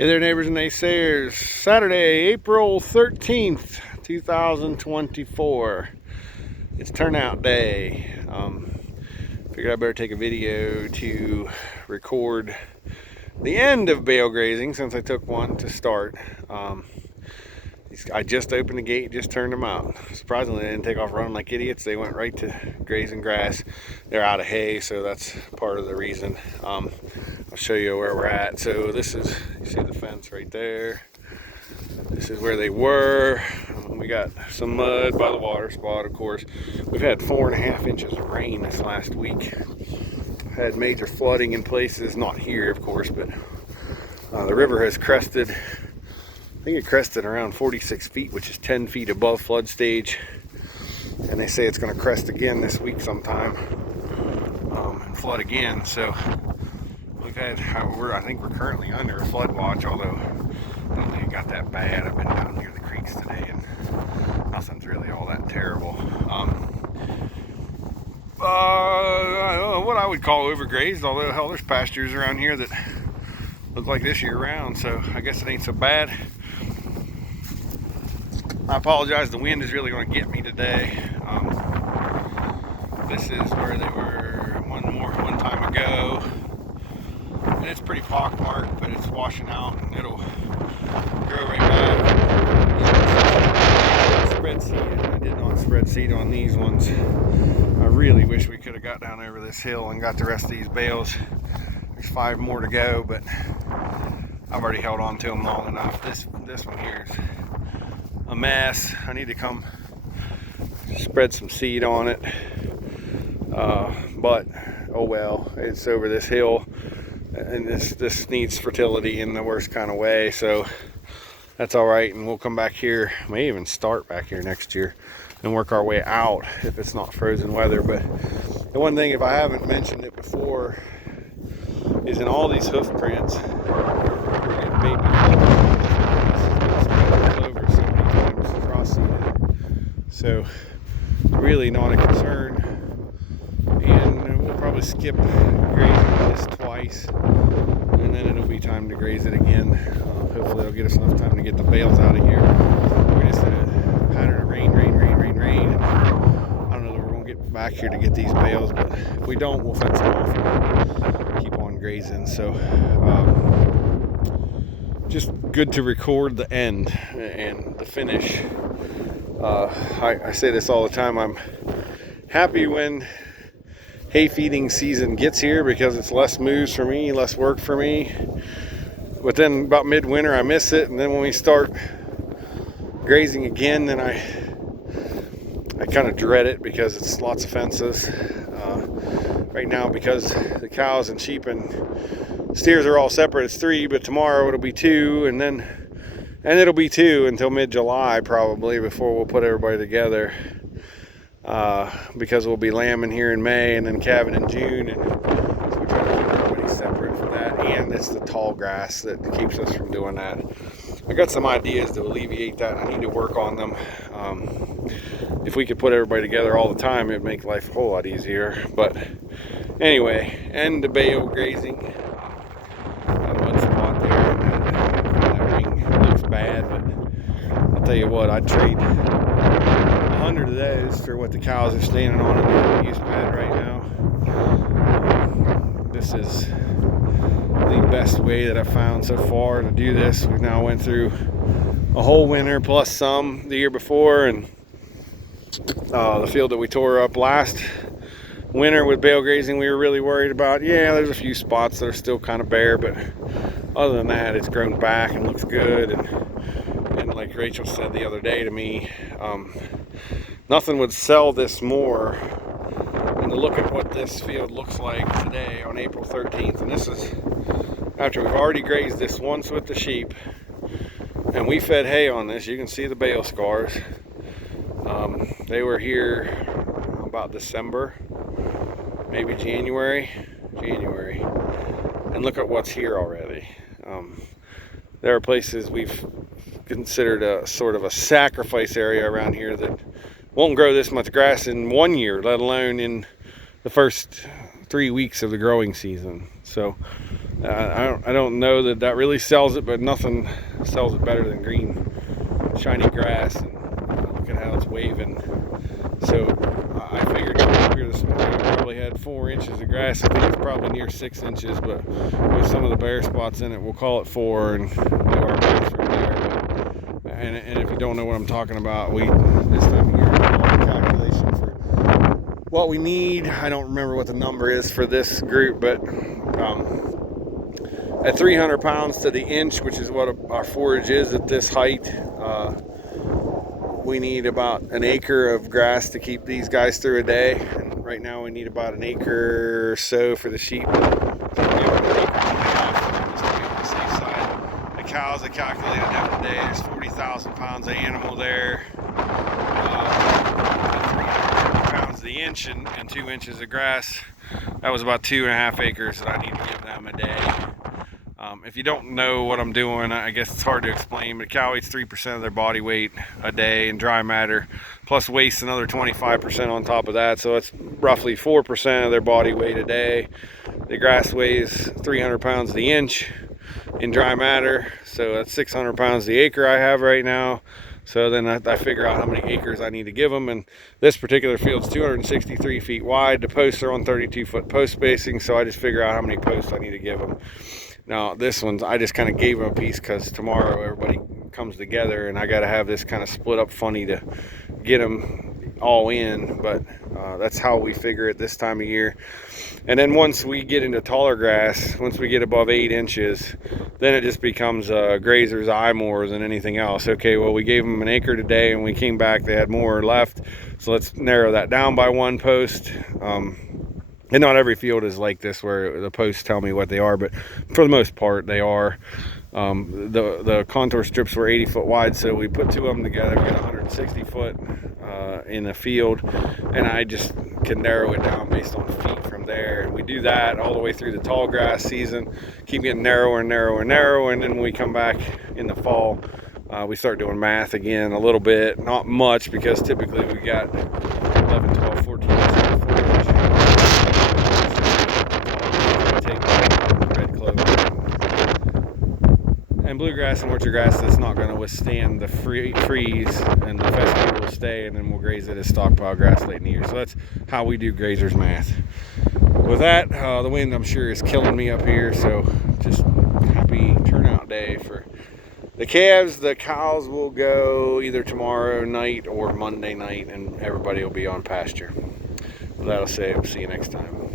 Hey there, neighbors and naysayers. Saturday, April 13th, 2024. It's turnout day. Figured I better take a video to record the end of bale grazing since I took one to start. I just opened the gate, just turned them out. Surprisingly, they didn't take off running like idiots. They went right to grazing grass. They're out of hay, so that's part of the reason. I'll show you where we're at. So this is, you see the fence right there. This is where they were. We got some mud by the water spot, of course. We've had 4.5 inches of rain this last week. Had major flooding in places, not here, of course, but the river has crested. I think it crested around 46 feet, which is 10 feet above flood stage. And they say it's going to crest again this week sometime and flood again. So we've had, I think we're currently under a flood watch, although I don't think it got that bad. I've been down near the creeks today and nothing's really all that terrible. What I would call overgrazed, although hell, there's pastures around here that look like this year round, so I guess it ain't so bad. I apologize, the wind is really going to get me today. This is where they were one time ago. And it's pretty pockmarked, but it's washing out and it'll grow right back. Spread seed. I did not spread seed on these ones. I really wish we could have got down over this hill and got the rest of these bales. There's 5 more to go, but I've already held on to them long enough. This one here is a mess. I need to come spread some seed on it. But oh well, it's over this hill, and this needs fertility in the worst kind of way, so that's all right. And we'll come back here, may even start back here next year and work our way out if it's not frozen weather. But the one thing, if I haven't mentioned it before, is in all these hoof prints, we're getting baby clover so many times cross-seeded. So really not a concern. And we'll probably skip grazing this twice, and then it'll be time to graze it again. Hopefully it'll get us enough time to get the bales out of here. We're just in a pattern of rain. And I don't know that we're going to get back here to get these bales, but if we don't, we'll fence them off and keep on grazing. So just good to record the end and the finish. I say this all the time. I'm happy when hay feeding season gets here because it's less moves for me, less work for me. But then about midwinter I miss it, and then when we start grazing again, then I kind of dread it because it's lots of fences. Right now, because the cows and sheep and steers are all separate, it's 3, but tomorrow it'll be 2, and it'll be 2 until mid-July probably before we'll put everybody together. Because we'll be lambing here in May and then calving in June, and so we try to keep everybody separate for that. And it's the tall grass that keeps us from doing that. I got some ideas to alleviate that. I need to work on them. If we could put everybody together all the time, it'd make life a whole lot easier. But anyway, end the bale grazing. One spot there, that ring looks bad, but I'll tell you what, I'd trade 100 of those for what the cows are standing on in the use pad right now. This is the best way that I've found so far to do this. We now went through a whole winter plus some the year before, and the field that we tore up last winter with bale grazing, we were really worried about. Yeah, there's a few spots that are still kind of bare, but other than that, it's grown back and looks good. And like Rachel said the other day to me, nothing would sell this more than to look at what this field looks like today on April 13th. And this is after we've already grazed this once with the sheep, and we fed hay on this. You can see the bale scars. They were here about December, maybe January, and look at what's here already. There are places we've considered a sort of a sacrifice area around here that won't grow this much grass in 1 year, let alone in the first 3 weeks of the growing season. So I don't know that that really sells it, but nothing sells it better than green, shiny grass. And look at how it's waving. So I figured coming up here this morning, I probably had 4 inches of grass. I think it's probably near 6 inches, but with some of the bare spots in it, we'll call it 4 and do our best from there. And if you don't know what I'm talking about, we this time of year do all the calculation for what we need. I don't remember what the number is for this group, but at 300 pounds to the inch, which is what our forage is at this height, we need about an acre of grass to keep these guys through a day. And right now we need about an acre or so for the sheep. So the cows, I calculated the other day, there's 40,000 pounds of animal there. 350 pounds to the inch and 2 inches of grass. That was about 2.5 acres that I need to give them a day. If you don't know what I'm doing, I guess it's hard to explain, but a cow eats 3% of their body weight a day in dry matter, plus wastes another 25% on top of that, so it's roughly 4% of their body weight a day. The grass weighs 300 pounds the inch in dry matter, so that's 600 pounds the acre I have right now. So then I figure out how many acres I need to give them, and this particular field's 263 feet wide. The posts are on 32-foot post spacing, so I just figure out how many posts I need to give them. Now this one's, I just kind of gave them a piece because tomorrow everybody comes together and I got to have this kind of split up funny to get them all in, but that's how we figure it this time of year. And then once we get into taller grass, once we get above 8 inches, then it just becomes a grazer's eye more than anything else. Okay, well, we gave them an acre today and we came back, they had more left, so let's narrow that down by 1 post. And not every field is like this where the posts tell me what they are, but for the most part they are. The contour strips were 80 foot wide, so we put 2 of them together. We got 160 foot in the field, and I just can narrow it down based on feet from there. And we do that all the way through the tall grass season, keep getting narrower and narrower and narrower, and then when we come back in the fall, we start doing math again a little bit, not much, because typically we got 11, 12, 14 inches of forage. And bluegrass and orchard grass that's not going to withstand the freeze, and the fescue will stay, and then we'll graze it as stockpile grass late in the year. So that's how we do grazer's math. With that, the wind I'm sure is killing me up here, so just happy turnout day for the calves. The cows will go either tomorrow night or Monday night, and everybody will be on pasture. With that, I'll say, we'll see you next time.